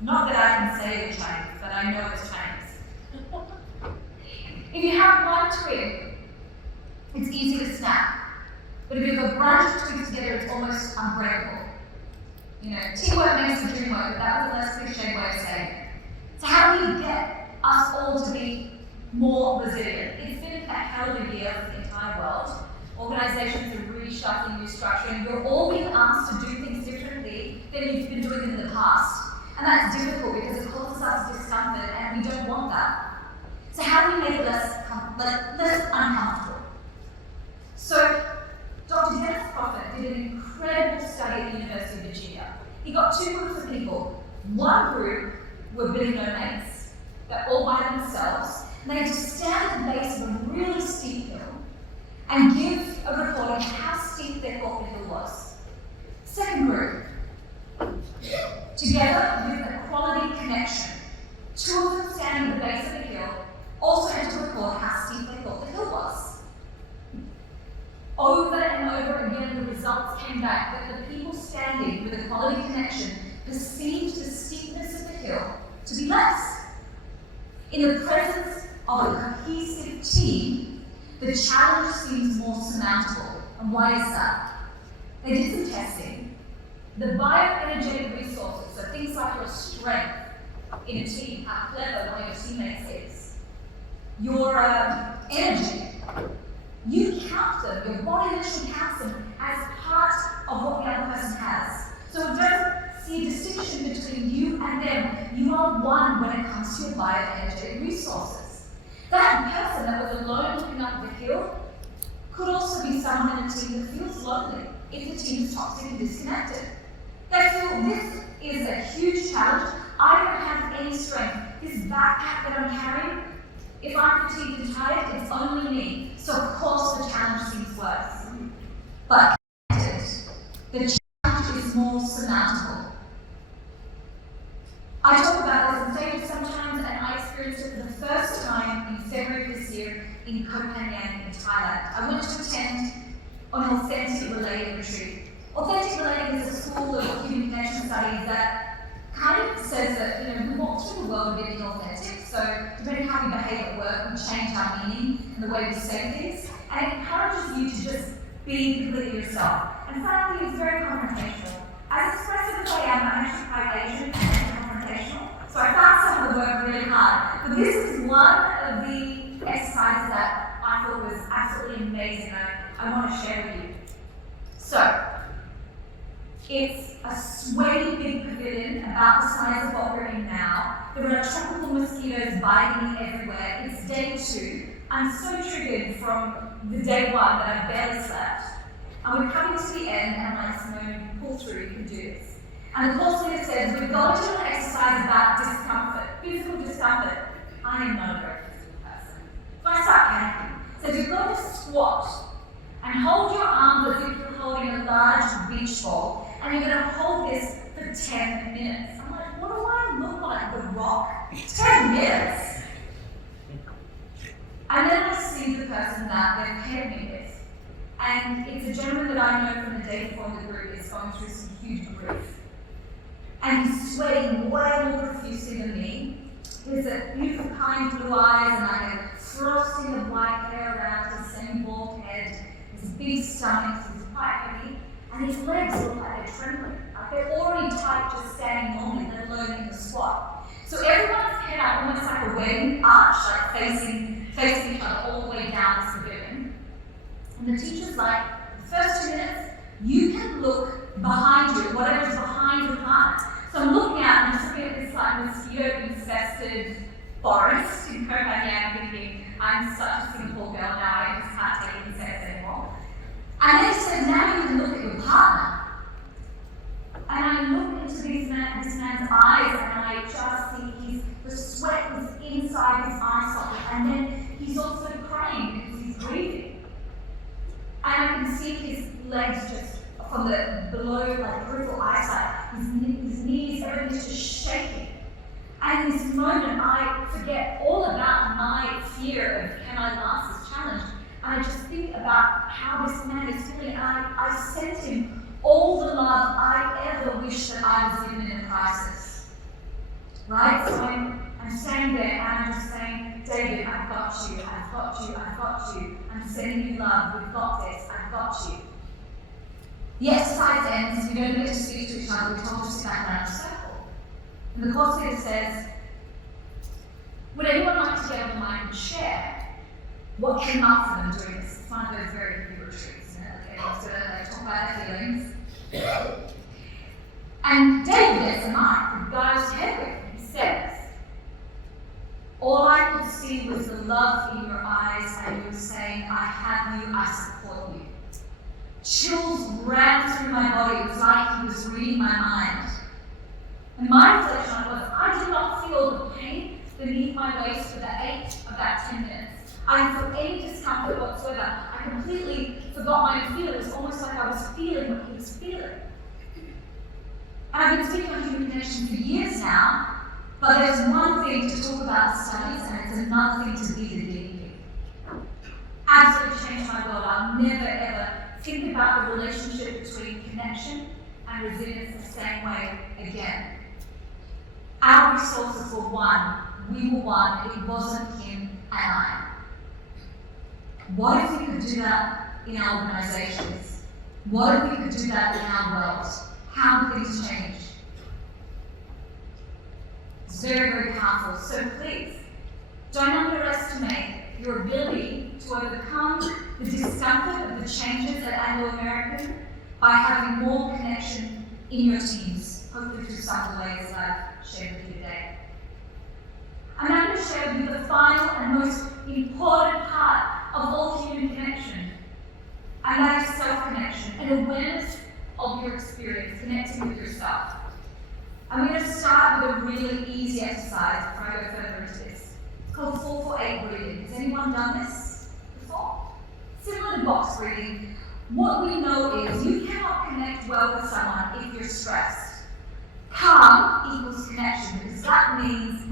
Not that I can say the Chinese, but I know it's Chinese. If you have one twig, it's easy to snap. But if you have a branch of twigs together, it's almost unbreakable. You know, teamwork makes the dream work, but that was a less cliche way of saying it. So how do you get us all to be more resilient? It's been a hell of a year for the entire world. Organizations are reshuffling, restructuring. You're all being asked to do things differently than you've been doing in the past. And that's difficult because it causes us discomfort and we don't want that. So how do we make it less uncomfortable? So Dr. Dennis Prophet did an incredible study at the University of Virginia. He got two groups of people. One group were Billy No-Mates. They're all by themselves. And they had to stand at the base of a really steep hill and give a recording of how steep they thought the hill was. Second group, together with a quality connection. Two of them standing at the base of the hill also had to record how steep they thought the hill was. Over and over again, the results came back that the people standing with a quality connection perceived the steepness of the hill to be less. In the presence of a cohesive team, the challenge seems more surmountable. And why is that? They did some testing. The bioenergetic resources, so things like your strength in a team, how clever one of your teammates is, your energy, you count them, your body literally counts them as part of what the other person has. So it doesn't see a distinction between you and them. You are one when it comes to your bioenergetic resources. That person that was alone looking up the hill could also be someone in a team that feels lonely if the team is toxic and disconnected. They feel this is a huge challenge. I don't have any strength. This backpack that I'm carrying, if I'm fatigued and tired, it's only me. So of course the challenge seems worse. But the challenge is more surmountable. I talk about this in stages sometimes, and I experienced it for the first time in February this year in Koh Phangan in Thailand. I went to attend an authentic relating retreat. Authentic relating is a school of human connection studies that kind of says that, we walk through the world being authentic, so depending on how we behave at work, we change our meaning and the way we say things, and it encourages you to just be completely yourself. And frankly, it's very confrontational. As expressive as I am, I'm actually quite Asian and confrontational, so I found some of the work really hard. But this is one of the exercises that I thought was absolutely amazing, and I want to share with you. So, it's a sweaty big pavilion about the size of what we're in now. There are tropical mosquitoes biting me everywhere. It's day 2. I'm so triggered from the day 1 that I barely slept. And we're coming to the end, and I'm like, Simone, pull through, you can do this. And the course leader says, we're going to do an exercise about discomfort, physical discomfort. I am not a very physical person. So I start panicking. So you're going to squat and hold your arms as if you're holding a large beach ball. And you're going to hold this for 10 minutes. I'm like, what do I look like, The Rock? 10 minutes? And then I see the person that they've paired me with. And it's a gentleman that I know from the day before the group is going through some huge grief. And he's sweating way more profusely than me. He has a beautiful kind blue eyes and like a frosting of white hair around his semi-bald head. His big stomach, so he's quite heavy. And his legs look like they're trembling. Like they're already tight just standing normally, let alone in the squat. So everyone's head up almost like a wedding arch, like facing each other all the way down this pavilion. And the teacher's like, the first 2 minutes, you can look behind you, whatever's behind the plant. So I'm looking out and I'm looking at this like mosquito-infested forest in Koh Phangan, thinking, I'm such a Singapore girl now, I just can't take insects anymore. And then he said, now you can look at your partner. And I look into this man's eyes and I just see the sweat is inside his eye socket, and then he's also crying because he's breathing. And I can see his legs just from the below, like peripheral eyesight, his knees, everything's just shaking. And in this moment, I forget all about my fear of can I last this challenge. And I just think about how this man is feeling, and I sent him all the love I ever wish that I was given in a crisis. right? So I'm standing there and I'm just saying, David, I've got you, I've got you, I've got you. I'm sending you love, we've got this, I've got you. The exercise ends, we don't get to speak to each other, we're told to sit back around a circle. And the course leader says, would anyone like to get on the mic and share what came up for them during this? It's one of those very few retreats, like everyone's going to talk about their feelings. And David gets a mic, the guy who's head with him, he says, all I could see was the love in your eyes, and you were saying, I have you, I support you. Chills ran through my body, it was like he was reading my mind. And my reflection was, I did not feel the pain beneath my waist for the 8 of that 10 minutes. I didn't feel any discomfort whatsoever. I completely forgot my own feelings, almost like I was feeling what he was feeling. And I've been speaking on human connection for years now, but there's one thing to talk about the studies, and it's another thing to be the guinea pig. Absolutely changed my world. I'll never ever think about the relationship between connection and resilience the same way again. Our resources were one. We were one. It wasn't him and I. What if we could do that in our organizations? What if we could do that in our world? How do things change? It's very, very powerful. So please, don't underestimate your ability to overcome the discomfort of the changes at Anglo-American by having more connection in your teams, hopefully through some of the ways I've shared with you today. And I'm going to share with you the final and most important part of all human connection, and that is self-connection, an awareness of your experience, connecting with yourself. I'm going to start with a really easy exercise before I go further into this. It's called 4-4-8 breathing. Has anyone done this before? Similar to box breathing. What we know is you cannot connect well with someone if you're stressed. Calm equals connection, because that means